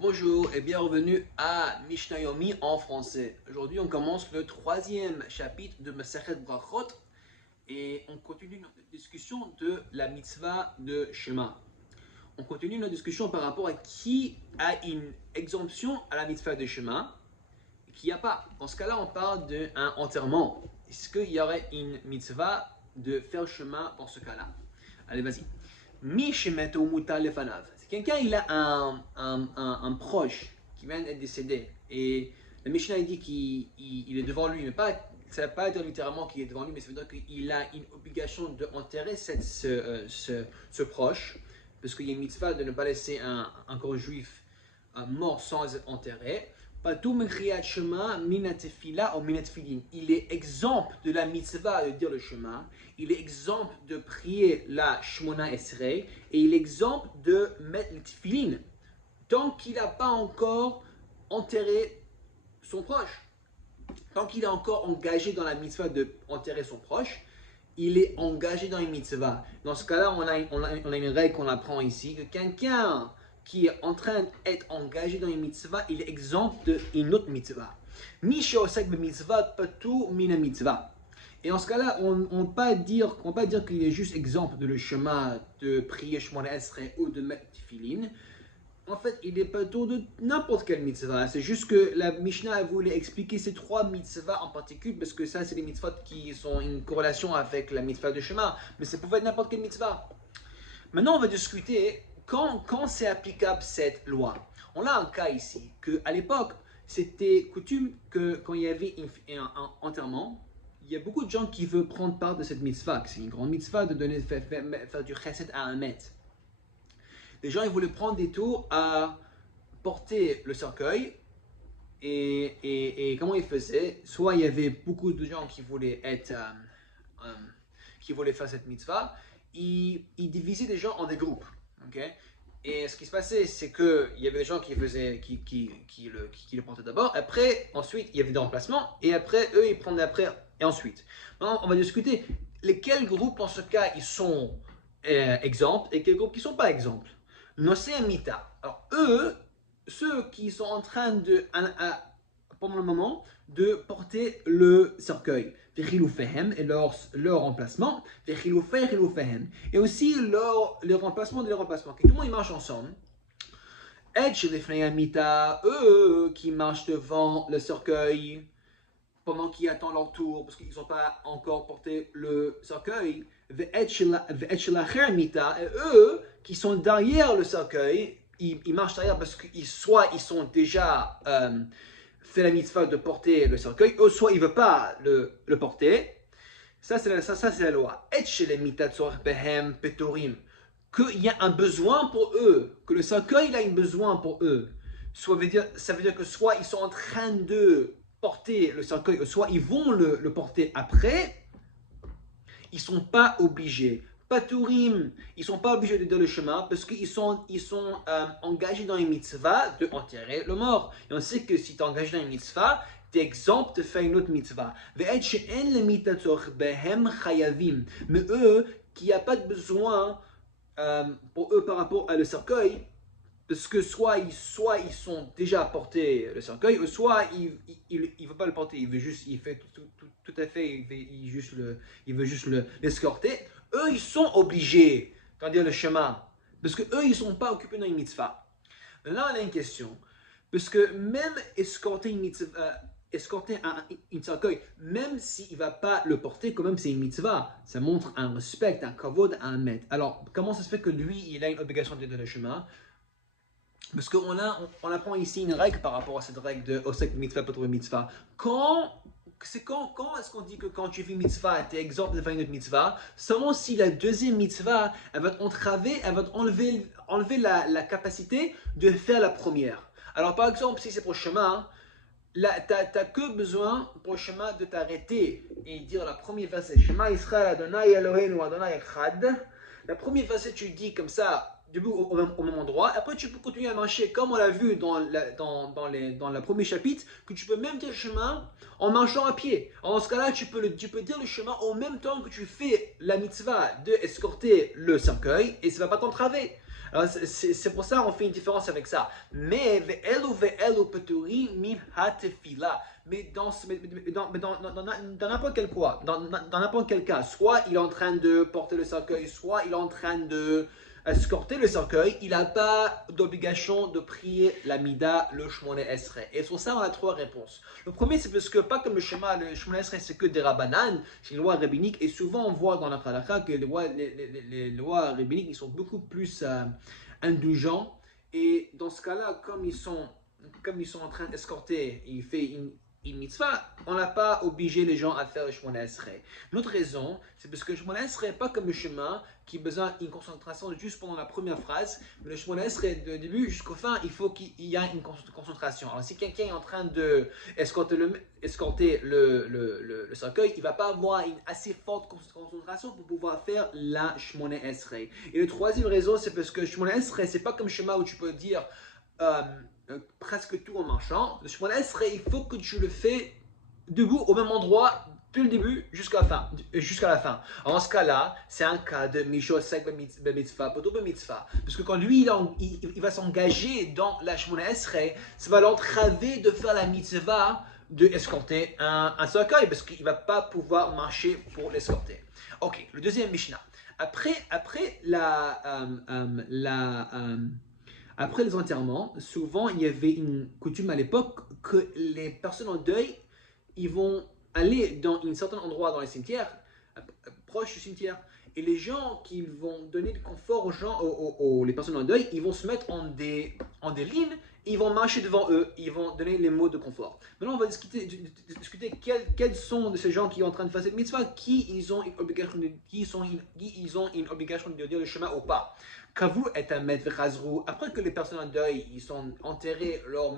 Bonjour et bienvenue à Mishnah Yomi en français. Aujourd'hui, on commence le troisième chapitre de Masechet Brachot et on continue notre discussion de la mitzvah de Shema. On continue notre discussion par rapport à qui a une exemption à la mitzvah de Shema et qui n'y a pas. Dans ce cas-là, on parle d'un enterrement. Est-ce qu'il y aurait une mitzvah de faire Shema dans ce cas-là? Allez, vas-y. Mi shemeto mutal lefanav. C'est quelqu'un, il a un proche qui vient d'être décédé. Et le Mishnah dit qu'il est devant lui, mais pas, ça ne veut pas dire littéralement qu'il est devant lui, mais ça veut dire qu'il a une obligation d'enterrer ce proche, parce qu'il y a une mitzvah de ne pas laisser un corps juif mort sans être enterré. Il est exempt de la mitzvah de dire le Shema, il est exempt de prier la Shmona Esrei, et il est exempt de mettre le tefillin tant qu'il n'a pas encore enterré son proche. Tant qu'il est encore engagé dans la mitzvah de enterrer son proche, il est engagé dans une mitzvah. Dans ce cas-là, on a une règle qu'on apprend ici, que quelqu'un qui est en train d'être engagé dans une mitzvah, il est exempt d'une autre mitzvah. Mi sheosek b'mitzvah patur mina mitzvah. Et en ce cas-là, on ne peut pas dire qu'il est juste exempt de le Shema, de prier Shemona Esrei ou de mettre tefillin. En fait, il est patur de n'importe quelle mitzvah. C'est juste que la Mishnah voulait expliquer ces trois mitzvahs en particulier, parce que ça, c'est des mitzvahs qui sont une corrélation avec la mitzvah de Shema, mais ça pouvait être n'importe quelle mitzvah. Maintenant, on va discuter quand c'est applicable cette loi. On a un cas ici, qu'à l'époque, c'était coutume que quand il y avait un enterrement, il y a beaucoup de gens qui veulent prendre part de cette mitzvah. C'est une grande mitzvah de faire du chesed à un mètre. Les gens, ils voulaient prendre des tours à porter le cercueil. Et comment ils faisaient? Soit il y avait beaucoup de gens qui voulaient faire cette mitzvah. Ils divisaient les gens en des groupes. Okay? Et ce qui se passait, c'est qu'il y avait des gens qui le portaient d'abord. Après, ensuite, il y avait des remplacements. Et après, eux, ils prenaient après et ensuite. Maintenant, on va discuter lesquels groupes, dans ce cas, ils sont exempts et quels groupes qui ne sont pas exempts. Nosé Mita. Alors, eux, ceux qui sont en train pendant le moment, de porter le cercueil. Et leur remplacement. Et aussi le remplacement de leur remplacement. Tout le monde ils marchent ensemble. Eux qui marchent devant le cercueil pendant qu'ils attendent leur tour parce qu'ils n'ont pas encore porté le cercueil. Et eux qui sont derrière le cercueil, ils marchent derrière parce qu'ils sont déjà fait la mitzvah de porter le cercueil, ou soit il ne veut pas le porter. Ça, c'est la loi. Qu'il y a un besoin pour eux, que le cercueil a un besoin pour eux. Ça veut dire que soit ils sont en train de porter le cercueil, soit ils vont le porter après. Ils ne sont pas obligés. Paturim, ils ne sont pas obligés de dire le chemin parce qu'ils sont engagés dans une mitzvah de enterrer le mort. Et on sait que si tu es engagé dans une mitzvah, tu es exempt de faire une autre mitzvah. Mais eux, qui n'y a pas de besoin pour eux par rapport à le cercueil, parce que soit ils sont déjà portés le cercueil, ou soit il ne veut pas le porter, il veut juste l'escorter. Eux, ils sont obligés de dire le chemin, parce que eux, ils ne sont pas occupés dans une mitzvah. Là, on a une question, parce que même escorter une cercueil, même s'il ne va pas le porter, quand même c'est une mitzvah, ça montre un respect, un kavod à un maître. Alors, comment ça se fait que lui, il a une obligation de dire le chemin? Parce qu'on apprend ici une règle par rapport à cette règle de Osek mitzvah, pas trouver mitzvah. Quand est-ce qu'on dit que quand tu fais une mitzvah, tu es exempt de faire une autre mitzvah? Seulement si la deuxième mitzvah, elle va t'entraver, elle va t'enlever la capacité de faire la première. Alors par exemple, si c'est pour le chemin, tu n'as que besoin pour le chemin de t'arrêter et dire la première verset. Shema Israël Adonai Eloheinu Adonai Echad. La première verset, tu dis comme ça, debout au même endroit. Après, tu peux continuer à marcher comme on l'a vu dans le premier chapitre, que tu peux même dire le chemin en marchant à pied. Alors, dans ce cas-là, tu peux dire le chemin en même temps que tu fais la mitzvah de escorter le cercueil et ça ne va pas t'entraver. Alors, c'est pour ça qu'on fait une différence avec ça. Mais, ve'elu peturi min hatefila. Mais dans n'importe quel quoi, dans n'importe quel cas, soit il est en train de porter le cercueil, soit il est en train de escorter le cercueil, il n'a pas d'obligation de prier la mida, le shmona esrei. Et sur ça, on a trois réponses. Le premier, c'est parce que, pas comme le shmona esrei, c'est que des rabbanan, c'est une loi rabbinique, et souvent on voit dans la halakha que les lois rabbiniques, ils sont beaucoup plus indulgents, et dans ce cas-là, comme ils sont en train d'escorter, il fait une mitzvah, on n'a pas obligé les gens à faire le shmona esrei. L'autre raison, c'est parce que le shmona esrei n'est pas comme le chemin qui a besoin d'une concentration juste pendant la première phrase, mais le shmona esrei, de début jusqu'au fin, il faut qu'il y ait une concentration. Alors si quelqu'un est en train d'escorter le cercueil, il ne va pas avoir une assez forte concentration pour pouvoir faire la shmona esrei. Et la troisième raison, c'est parce que le shmona esrei, c'est pas comme le chemin où tu peux dire presque tout en marchant. Le shmona esrei, il faut que tu le fais debout au même endroit depuis le début jusqu'à la fin. En ce cas-là, c'est un cas de mishosek b'mitzvah, poto b'mitzvah. Parce que quand lui, il va s'engager dans la shmona esrei, ça va l'entraver de faire la mitzvah de escorter un cercueil, parce qu'il ne va pas pouvoir marcher pour l'escorter. Ok, le deuxième Mishnah. Après les enterrements, souvent il y avait une coutume à l'époque que les personnes en deuil, ils vont aller dans un certain endroit dans les cimetières, proche du cimetière, et les gens qui vont donner du confort aux gens, les personnes en deuil, ils vont se mettre en des lignes, et ils vont marcher devant eux, ils vont donner les mots de confort. Maintenant, on va discuter quels sont de ces gens qui sont en train de faire cette mitzvah, qui ils ont une obligation de dire le chemin ou pas. Kavu est un maître Razrou. Après que les personnes en deuil, ils sont enterrés leur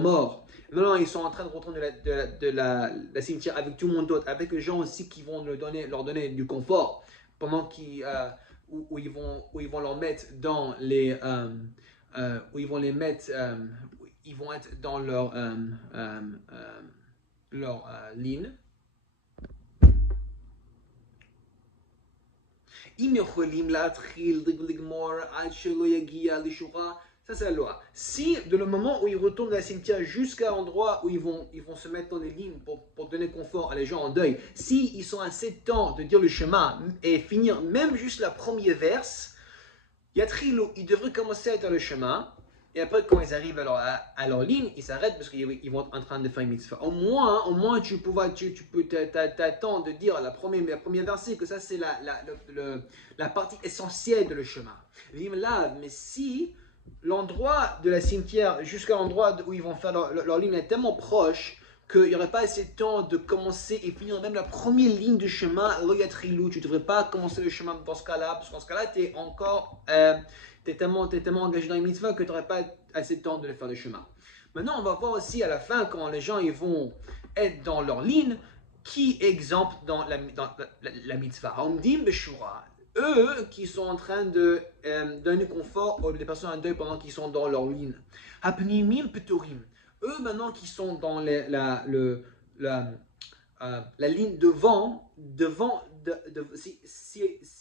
mort. Maintenant, ils sont en train de retourner de la cimetière avec tout le monde d'autre, avec les gens aussi qui vont leur donner du confort pendant où ils vont leur mettre dans les où ils vont les mettre ils vont être dans leur ligne. Ça, c'est la loi. Si, de le moment où ils retournent à la cimetière jusqu'à l'endroit où ils vont se mettre dans les lignes pour donner confort à les gens en deuil, si ils sont assez de temps de dire le schéma et finir même juste la première verse, Yatrilou, ils devraient commencer à dire le chemin. Et après, quand ils arrivent à leur ligne, ils s'arrêtent parce qu'ils vont être en train de faire une mitzvah. Au moins tu peux t'attendre de dire la première verset, que ça c'est la partie essentielle de le chemin. Mais si l'endroit de la cimetière jusqu'à l'endroit où ils vont faire leur ligne est tellement proche qu'il n'y aurait pas assez de temps de commencer et finir même la première ligne du chemin, tu ne devrais pas commencer le chemin dans ce cas-là, parce qu'en ce cas-là, tu es encore... tu es tellement engagé dans les mitzvahs que tu n'aurais pas assez de temps de faire le chemin. Maintenant, on va voir aussi à la fin, quand les gens ils vont être dans leur ligne, qui est exemple dans la mitzvah. Hamdim beshura. Eux qui sont en train de donner confort aux personnes en deuil pendant qu'ils sont dans leur ligne. Hapnimim peturim. Eux maintenant qui sont dans la ligne devant s'il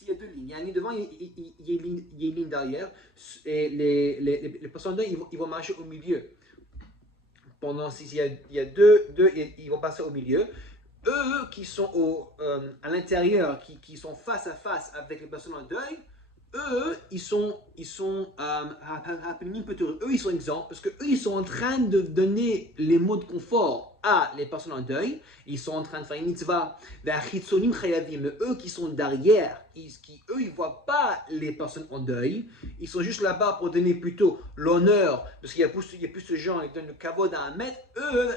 y a deux lignes, il y a une ligne devant, il y a une ligne derrière, et les personnes en deuil, ils vont marcher au milieu. Pendant s'il y a deux, ils vont passer au milieu. Eux qui sont à l'intérieur, qui sont face à face avec les personnes en deuil, eux, ils sont exempts parce que eux, ils sont en train de donner les mots de confort à les personnes en deuil. Ils sont en train de faire une mitzvah. Mais eux qui sont derrière, eux, ils ne voient pas les personnes en deuil. Ils sont juste là-bas pour donner plutôt l'honneur, parce qu'il y a plus de gens qui donnent le kavod à un maître. Eux,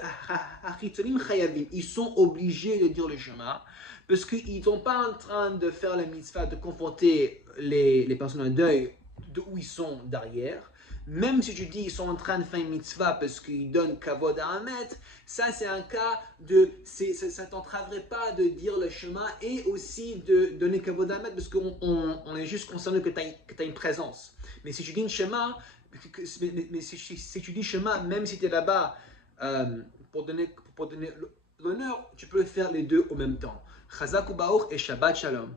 ils sont obligés de dire le chemin. Parce qu'ils ne sont pas en train de faire la mitzvah, de confronter les personnes en deuil de où ils sont derrière. Même si tu dis qu'ils sont en train de faire une mitzvah parce qu'ils donnent kavod à un maître, ça c'est un cas ça ne t'entraverait pas de dire le chemin et aussi de donner kavod à un maître parce qu'on est juste concerné que tu as une présence. Mais si tu dis un chemin, si tu dis chemin, même si tu es là-bas pour donner l'honneur, tu peux faire les deux au même temps. Chazak ou Baruch et Shabbat Shalom.